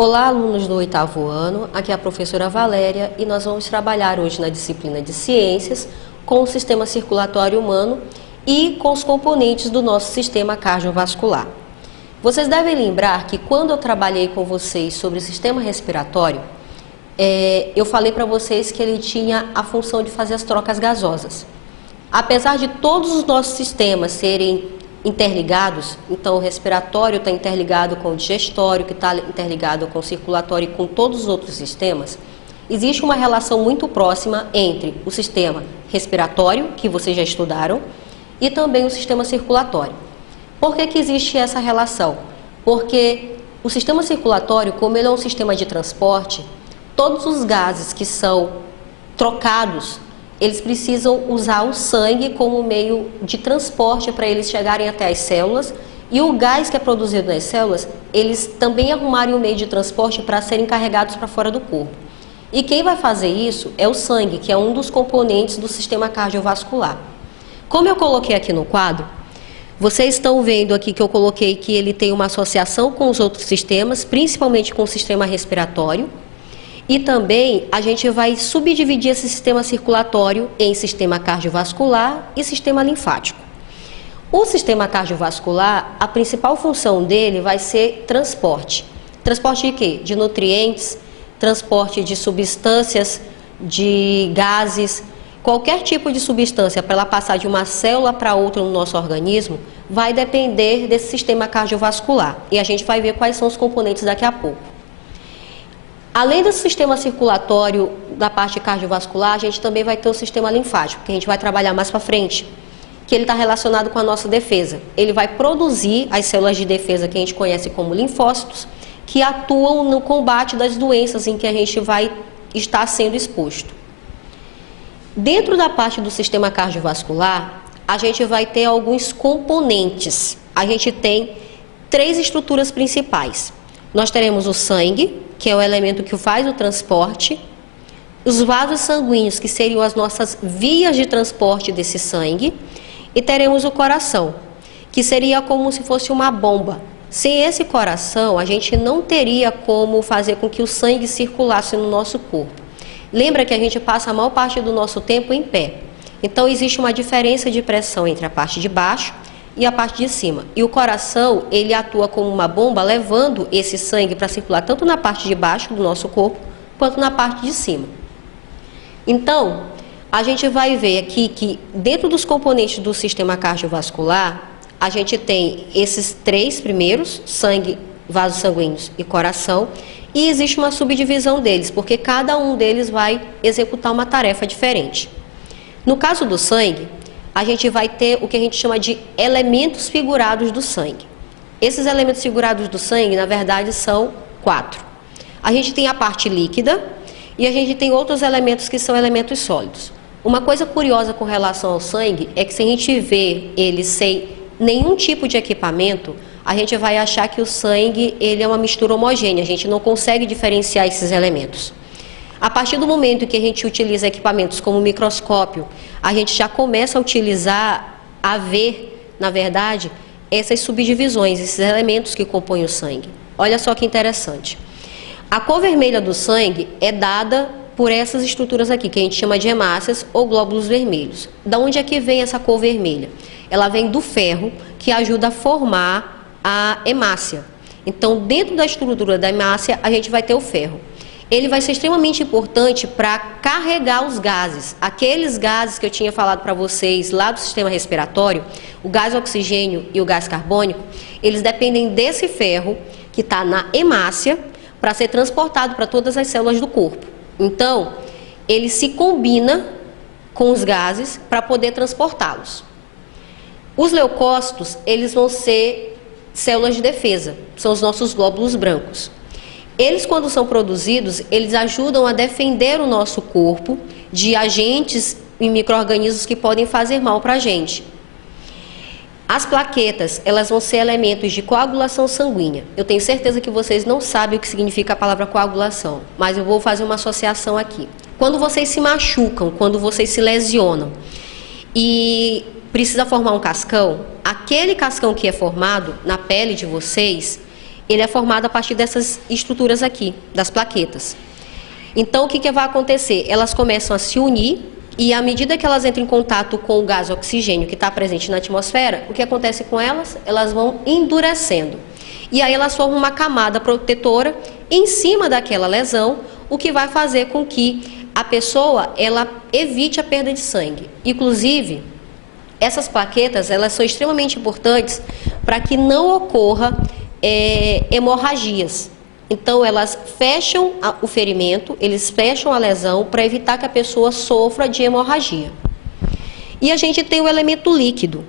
Olá, alunos do 8º ano, aqui é a professora Valéria e nós vamos trabalhar hoje na disciplina de Ciências com o sistema circulatório humano e com os componentes do nosso sistema cardiovascular. Vocês devem lembrar que quando eu trabalhei com vocês sobre o sistema respiratório, eu falei para vocês que ele tinha a função de fazer as trocas gasosas. Apesar de todos os nossos sistemas serem interligados, então o respiratório está interligado com o digestório, que está interligado com o circulatório e com todos os outros sistemas, existe uma relação muito próxima entre o sistema respiratório, que vocês já estudaram, e também o sistema circulatório. Por que existe essa relação? Porque o sistema circulatório, como ele é um sistema de transporte, todos os gases que são trocados, eles precisam usar o sangue como meio de transporte para eles chegarem até as células, e o gás que é produzido nas células, eles também arrumarem um meio de transporte para serem carregados para fora do corpo. E quem vai fazer isso é o sangue, que é um dos componentes do sistema cardiovascular. Como eu coloquei aqui no quadro, vocês estão vendo aqui que eu coloquei que ele tem uma associação com os outros sistemas, principalmente com o sistema respiratório. E também a gente vai subdividir esse sistema circulatório em sistema cardiovascular e sistema linfático. O sistema cardiovascular, a principal função dele vai ser transporte. Transporte de quê? De nutrientes, transporte de substâncias, de gases. Qualquer tipo de substância para ela passar de uma célula para outra no nosso organismo vai depender desse sistema cardiovascular. E a gente vai ver quais são os componentes daqui a pouco. Além do sistema circulatório da parte cardiovascular, a gente também vai ter o sistema linfático, que a gente vai trabalhar mais para frente, que ele está relacionado com a nossa defesa. Ele vai produzir as células de defesa que a gente conhece como linfócitos, que atuam no combate das doenças em que a gente vai estar sendo exposto. Dentro da parte do sistema cardiovascular, a gente vai ter alguns componentes. A gente tem 3 estruturas principais. Nós teremos o sangue, que é o elemento que faz o transporte, os vasos sanguíneos, que seriam as nossas vias de transporte desse sangue, e teremos o coração, que seria como se fosse uma bomba. Sem esse coração, a gente não teria como fazer com que o sangue circulasse no nosso corpo. Lembra que a gente passa a maior parte do nosso tempo em pé. Então, existe uma diferença de pressão entre a parte de baixo e a parte de cima. E o coração, ele atua como uma bomba, levando esse sangue para circular tanto na parte de baixo do nosso corpo, quanto na parte de cima. Então, a gente vai ver aqui que dentro dos componentes do sistema cardiovascular, a gente tem esses 3 primeiros, sangue, vasos sanguíneos e coração, e existe uma subdivisão deles, porque cada um deles vai executar uma tarefa diferente. No caso do sangue, a gente vai ter o que a gente chama de elementos figurados do sangue. Esses elementos figurados do sangue, na verdade, são 4. A gente tem a parte líquida e a gente tem outros elementos que são elementos sólidos. Uma coisa curiosa com relação ao sangue é que se a gente vê ele sem nenhum tipo de equipamento, a gente vai achar que o sangue ele é uma mistura homogênea, a gente não consegue diferenciar esses elementos. A partir do momento que a gente utiliza equipamentos como o microscópio, a gente já começa a utilizar, a ver, na verdade, essas subdivisões, esses elementos que compõem o sangue. Olha só que interessante. A cor vermelha do sangue é dada por essas estruturas aqui, que a gente chama de hemácias ou glóbulos vermelhos. Da onde é que vem essa cor vermelha? Ela vem do ferro, que ajuda a formar a hemácia. Então, dentro da estrutura da hemácia, a gente vai ter o ferro. Ele vai ser extremamente importante para carregar os gases. Aqueles gases que eu tinha falado para vocês lá do sistema respiratório, o gás oxigênio e o gás carbônico, eles dependem desse ferro que está na hemácia para ser transportado para todas as células do corpo. Então, ele se combina com os gases para poder transportá-los. Os leucócitos, eles vão ser células de defesa, são os nossos glóbulos brancos. Eles, quando são produzidos, eles ajudam a defender o nosso corpo de agentes e micro-organismos que podem fazer mal para a gente. As plaquetas, elas vão ser elementos de coagulação sanguínea. Eu tenho certeza que vocês não sabem o que significa a palavra coagulação, mas eu vou fazer uma associação aqui. Quando vocês se machucam, quando vocês se lesionam e precisa formar um cascão, aquele cascão que é formado na pele de vocês, ele é formado a partir dessas estruturas aqui, das plaquetas. Então, o que vai acontecer? Elas começam a se unir e, à medida que elas entram em contato com o gás oxigênio que está presente na atmosfera, o que acontece com elas? Elas vão endurecendo. E aí elas formam uma camada protetora em cima daquela lesão, o que vai fazer com que a pessoa ela evite a perda de sangue. Inclusive, essas plaquetas elas são extremamente importantes para que não ocorra hemorragias. Então, elas fecham o ferimento, eles fecham a lesão para evitar que a pessoa sofra de hemorragia. E a gente tem o elemento líquido.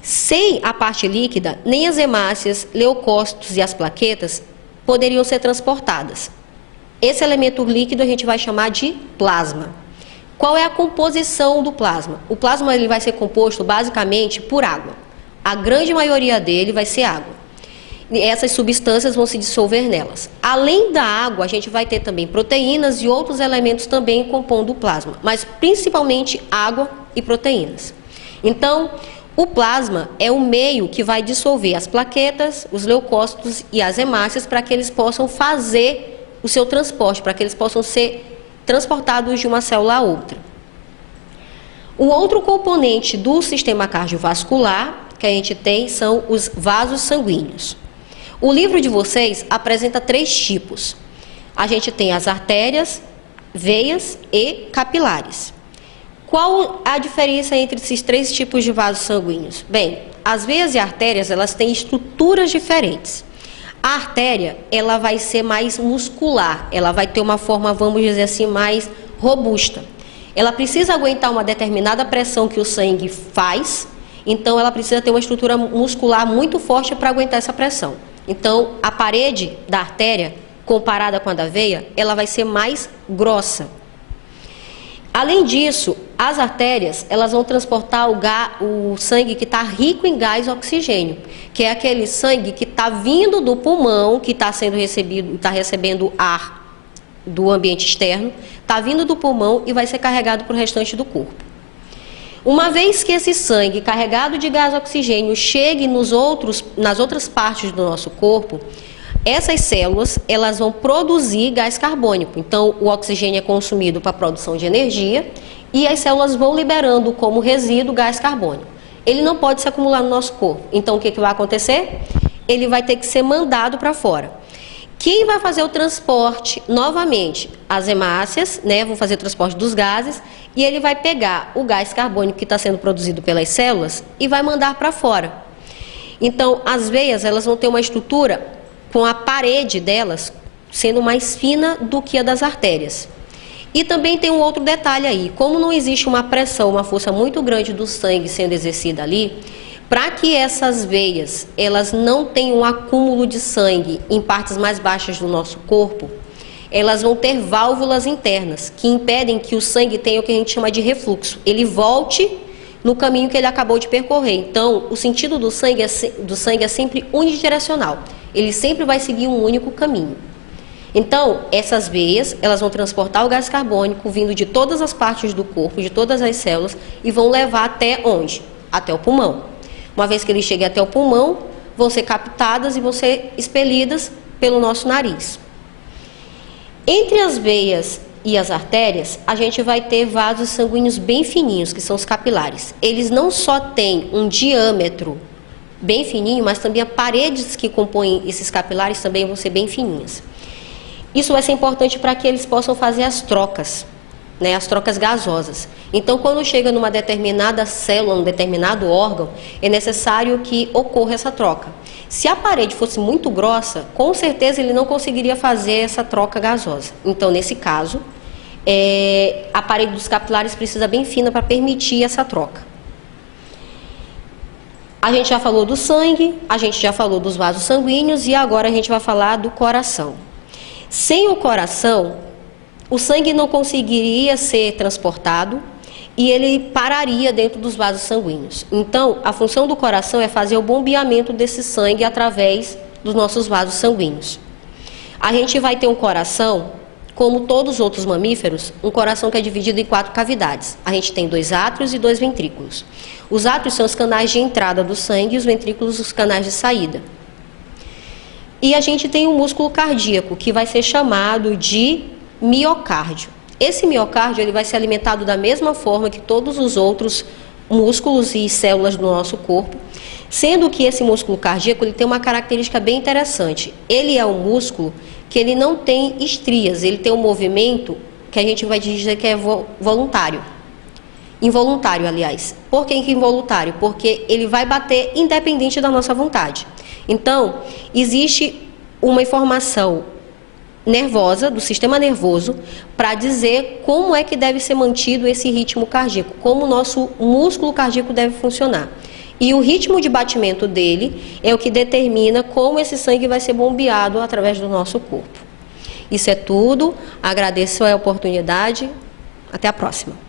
Sem a parte líquida, nem as hemácias, leucócitos e as plaquetas poderiam ser transportadas. Esse elemento líquido a gente vai chamar de plasma. Qual é a composição do plasma? O plasma ele vai ser composto basicamente por água. A grande maioria dele vai ser água. Essas substâncias vão se dissolver nelas. Além da água, a gente vai ter também proteínas e outros elementos também compondo o plasma, mas principalmente água e proteínas. Então, o plasma é o meio que vai dissolver as plaquetas, os leucócitos e as hemácias para que eles possam fazer o seu transporte, para que eles possam ser transportados de uma célula a outra. O outro componente do sistema cardiovascular que a gente tem são os vasos sanguíneos. O livro de vocês apresenta 3 tipos. A gente tem as artérias, veias e capilares. Qual a diferença entre esses 3 tipos de vasos sanguíneos? Bem, as veias e artérias, elas têm estruturas diferentes. A artéria, ela vai ser mais muscular, ela vai ter uma forma, vamos dizer assim, mais robusta. Ela precisa aguentar uma determinada pressão que o sangue faz, então ela precisa ter uma estrutura muscular muito forte para aguentar essa pressão. Então, a parede da artéria, comparada com a da veia, ela vai ser mais grossa. Além disso, as artérias, elas vão transportar o sangue que está rico em gás oxigênio, que é aquele sangue que está vindo do pulmão, que está sendo recebido, está recebendo ar do ambiente externo, está vindo do pulmão e vai ser carregado para o restante do corpo. Uma vez que esse sangue carregado de gás oxigênio chegue nas outras partes do nosso corpo, essas células elas vão produzir gás carbônico. Então, o oxigênio é consumido para a produção de energia e as células vão liberando como resíduo gás carbônico. Ele não pode se acumular no nosso corpo. Então, o que vai acontecer? Ele vai ter que ser mandado para fora. Quem vai fazer o transporte, novamente, as hemácias, vão fazer o transporte dos gases, e ele vai pegar o gás carbônico que está sendo produzido pelas células e vai mandar para fora. Então, as veias, elas vão ter uma estrutura com a parede delas sendo mais fina do que a das artérias. E também tem um outro detalhe aí, como não existe uma pressão, uma força muito grande do sangue sendo exercida ali, para que essas veias elas não tenham um acúmulo de sangue em partes mais baixas do nosso corpo, elas vão ter válvulas internas que impedem que o sangue tenha o que a gente chama de refluxo. Ele volte no caminho que ele acabou de percorrer. Então, o sentido do sangue é sempre unidirecional. Ele sempre vai seguir um único caminho. Então, essas veias, elas vão transportar o gás carbônico vindo de todas as partes do corpo, de todas as células, e vão levar até onde? Até o pulmão. Uma vez que ele chegue até o pulmão, vão ser captadas e vão ser expelidas pelo nosso nariz. Entre as veias e as artérias, a gente vai ter vasos sanguíneos bem fininhos, que são os capilares. Eles não só têm um diâmetro bem fininho, mas também as paredes que compõem esses capilares também vão ser bem fininhas. Isso vai ser importante para que eles possam fazer as trocas, as trocas gasosas. Então, quando chega numa determinada célula, num determinado órgão, é necessário que ocorra essa troca. Se a parede fosse muito grossa, com certeza ele não conseguiria fazer essa troca gasosa. Então, nesse caso, a parede dos capilares precisa bem fina para permitir essa troca. A gente já falou do sangue, a gente já falou dos vasos sanguíneos e agora a gente vai falar do coração. Sem o coração, o sangue não conseguiria ser transportado e ele pararia dentro dos vasos sanguíneos. Então, a função do coração é fazer o bombeamento desse sangue através dos nossos vasos sanguíneos. A gente vai ter um coração, como todos os outros mamíferos, um coração que é dividido em 4 cavidades. A gente tem 2 átrios e 2 ventrículos. Os átrios são os canais de entrada do sangue e os ventrículos os canais de saída. E a gente tem um músculo cardíaco, que vai ser chamado de miocárdio. Esse miocárdio ele vai ser alimentado da mesma forma que todos os outros músculos e células do nosso corpo, sendo que esse músculo cardíaco ele tem uma característica bem interessante. Ele é um músculo que ele não tem estrias, ele tem um movimento que a gente vai dizer que é voluntário. Involuntário, aliás. Por que involuntário? Porque ele vai bater independente da nossa vontade. Então, existe uma informação nervosa, do sistema nervoso, para dizer como é que deve ser mantido esse ritmo cardíaco, como o nosso músculo cardíaco deve funcionar. E o ritmo de batimento dele é o que determina como esse sangue vai ser bombeado através do nosso corpo. Isso é tudo. Agradeço a oportunidade. Até a próxima.